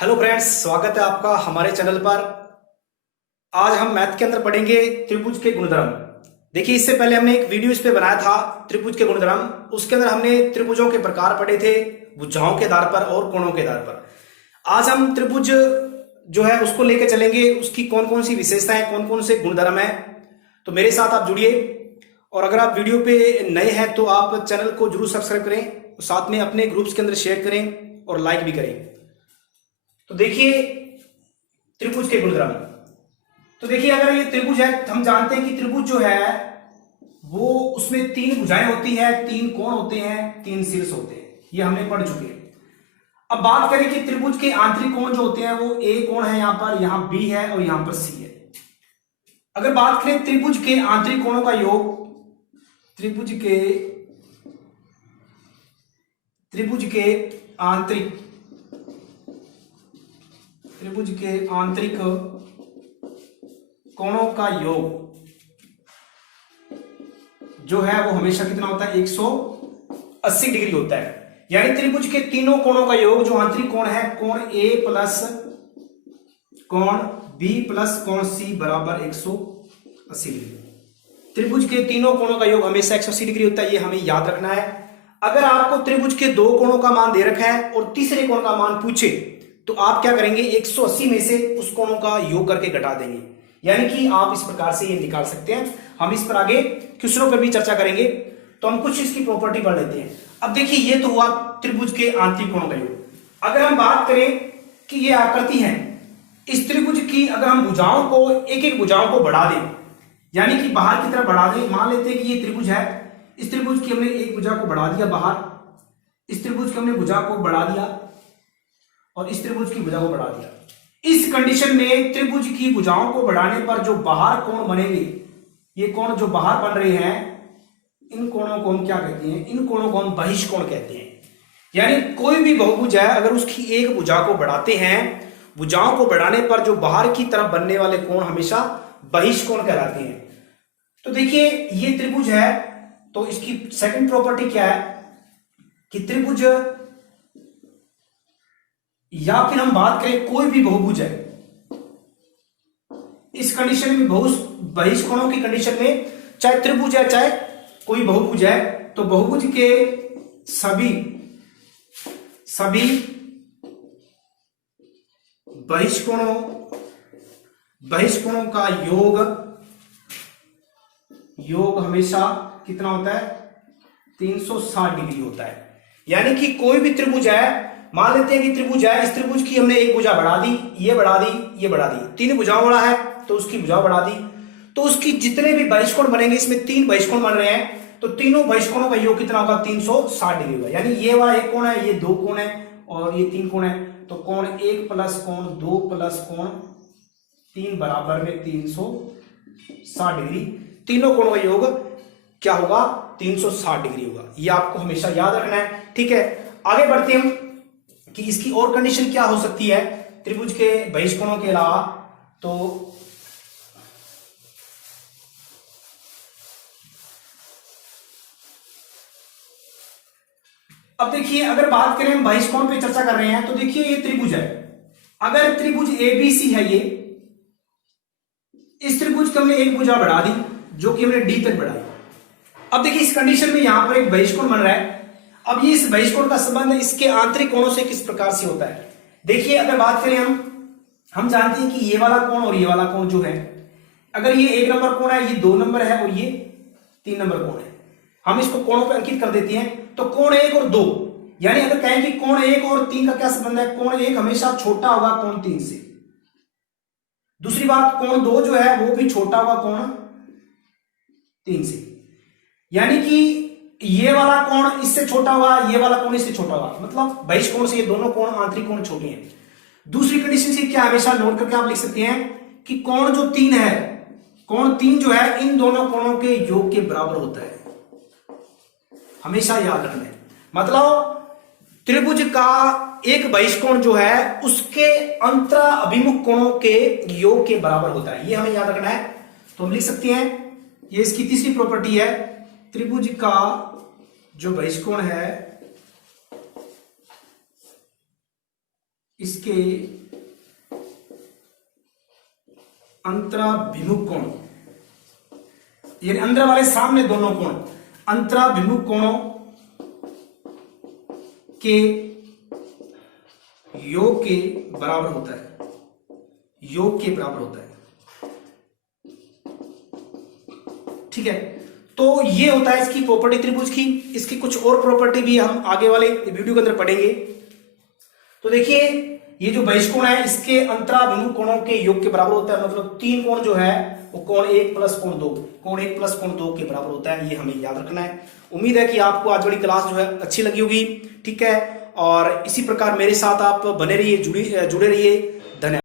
Hello friends, स्वागत है आपका हमारे चैनल पर। आज हम मैथ के अंदर पढ़ेंगे त्रिभुज के गुणधर्म। देखिए, इससे पहले हमने एक वीडियो इस पे बनाया था त्रिभुज के गुणधर्म। उसके अंदर हमने त्रिभुजों के प्रकार पढ़े थे, भुजाओं के आधार पर और कोणों के आधार पर। आज हम त्रिभुज जो है उसको लेकर चलेंगे, उसकी कौन कौन सी विशेषताएं, कौन कौन से गुणधर्म है। तो मेरे साथ आप जुड़िए, और अगर आप वीडियो पे नए हैं तो आप चैनल को जरूर सब्सक्राइब करें, साथ में अपने ग्रुप्स के अंदर शेयर करें और लाइक भी करें। तो देखिए त्रिभुज के गुणधर्म। तो देखिए, अगर ये त्रिभुज है, हम जानते हैं कि त्रिभुज जो है वो उसमें तीन भुजाएं होती है, तीन कोण होते हैं, तीन शीर्ष होते हैं। ये हमने पढ़ चुके हैं। अब बात करें कि त्रिभुज के आंतरिक कोण जो होते हैं वो ए कोण है, यहां पर, यहां बी है और यहां पर सी है। अगर बात करें त्रिभुज के आंतरिक कोणों का योग, त्रिभुज के आंतरिक कोणों का योग जो है वो हमेशा कितना होता है? 180 डिग्री होता है। यानी त्रिभुज के तीनों कोणों का योग जो आंतरिक कोण है, कोण ए प्लस कोण बी प्लस कोण सी बराबर 180 डिग्री। त्रिभुज के तीनों कोणों का योग हमेशा 180 डिग्री होता है, ये हमें याद रखना है। अगर आपको त्रिभुज के दो कोणों का मान दे रखा है और तीसरे कोण का मान पूछे तो आप क्या करेंगे? 180 में से उस कोणों का योग करके घटा देंगे। यानी कि आप इस प्रकार से ये निकाल सकते हैं। हम इस पर आगे क्वेश्चनों पर भी चर्चा करेंगे। तो हम कुछ इसकी प्रॉपर्टी पढ़ लेते हैं। अब देखिए, ये तो हुआ त्रिभुज के आंतरिक कोणों का योग। अगर हम बात करें कि ये आकृति है, इस त्रिभुज की अगर हम भुजाओं को, एक एक भुजाओं को बढ़ा दें, यानी कि बाहर की तरफ बढ़ा दें। मान लेते हैं कि ये त्रिभुज है, इस त्रिभुज की हमने एक भुजा को बढ़ा दिया बाहर, इस त्रिभुज की हमने भुजा को बढ़ा दिया और इस त्रिभुज की भुजा को बढ़ा दिया। इस कंडीशन में त्रिभुज की भुजाओं को बढ़ाने पर जो बाहर कोण बनेंगे, ये कोण जो बाहर बन रहे हैं, इन कोणों को हम क्या कहते हैं? इन कोणों को हम बहिष्कोण कहते हैं। यानी कोई भी बहुभुज है, अगर उसकी एक भुजा को बढ़ाते हैं, भुजाओं को बढ़ाने पर जो बाहर की तरफ बनने वाले कोण हमेशा बहिष्कोण कहलाते हैं। तो देखिए, ये त्रिभुज है, तो इसकी सेकंड प्रॉपर्टी क्या है कि त्रिभुज, या फिर हम बात करें कोई भी बहुभुज है, इस कंडीशन में बहिष्कोणों की कंडीशन में, चाहे त्रिभुज है चाहे कोई बहुभुज है, तो बहुभुज के सभी बहिष्कोणों का योग हमेशा कितना होता है? 360 डिग्री होता है। यानी कि कोई भी त्रिभुज है, मान लेते हैं कि त्रिभुज है, इस त्रिभुज की हमने एक भुजा बढ़ा दी, ये बढ़ा दी, ये बढ़ा दी, तीन भुजाओं वाला है तो उसकी भुजा बढ़ा दी, तो उसकी जितने भी बहिष्कोण बनेंगे, इसमें तीन बहिष्कोण बन रहे हैं, तो तीनों बहिष्कोणों का योग कितना होगा? 360 डिग्री होगा। यानी ये वाला एक कोण है, ये दो कोण है और ये तीन कोण है, तो कोण एक प्लस कोण दो प्लस कोण तीन बराबर में 360 डिग्री। तीनों कोणों का योग क्या होगा? 360 डिग्री होगा। ये आपको हमेशा याद रखना है, ठीक है। आगे बढ़ते हैं कि इसकी और कंडीशन क्या हो सकती है त्रिभुज के बहिष्कोणों के अलावा। तो अब देखिए, अगर बात करें, हम बहिष्कोण पे चर्चा कर रहे हैं, तो देखिए ये त्रिभुज है। अगर त्रिभुज एबीसी है, ये इस त्रिभुज को हमने एक भुजा बढ़ा दी जो कि हमने डी तक बढ़ाई। अब देखिए, इस कंडीशन में यहां पर एक बहिष्कोण बन रहा है। अब ये इस बहिष्कोण का संबंध इसके आंतरिक कोणों से किस प्रकार से होता है? देखिए, अगर बात करें, हम जानते हैं कि ये वाला कोण और ये वाला कोण जो है, अगर ये एक नंबर कोण है, ये दो नंबर है और ये तीन नंबर कोण है, हम इसको कोणों पर अंकित कर देते हैं। तो कोण एक और दो, यानी अगर कहें कि कोण एक और तीन का क्या संबंध है? कोण एक हमेशा छोटा होगा कोण तीन से। दूसरी बात, कोण दो जो है वो भी छोटा होगा कोण तीन से। यानी कि ये वाला कोण इससे छोटा होगा, ये वाला कोण इससे छोटा होगा, मतलब बहिष्कोण से ये दोनों कोण, आंतरिक कोण छोटे हैं। दूसरी कंडीशन से क्या हमेशा नोट करके आप लिख सकते हैं कि कोण जो तीन है, कोण तीन जो है, इन दोनों कोणों के योग के बराबर होता है। हमेशा याद रखना है। मतलब त्रिभुज का एक बहिष्कोण जो है उसके अंतरा अभिमुख कोणों के योग के बराबर होता है। ये हमें याद रखना है। तो हम लिख सकते हैं, ये इसकी तीसरी प्रॉपर्टी है, त्रिभुज का जो बहिष्कोण है इसके अंतराभिमुख कोण, यानी अंदर वाले सामने दोनों कोण अंतराभिमुख कोणों के योग के बराबर होता है, योग के बराबर होता है। ठीक है, तो ये होता है इसकी प्रॉपर्टी त्रिभुज की। इसकी कुछ और प्रॉपर्टी भी हम आगे वाले वीडियो के अंदर पढ़ेंगे। तो देखिए ये जो बहिष्कोण है इसके अंतराभिमुख कोणों के योग के बराबर होता है, मतलब तीन कोण जो है वो कोण 1 प्लस कोण 2, कोण 1 प्लस कोण 2 के बराबर होता है। ये हमें याद रखना है। उम्मीद है कि आपको आज वाली क्लास जो है अच्छी लगी होगी। ठीक है, और इसी प्रकार मेरे साथ आप बने रहिए, जुड़े रहिए।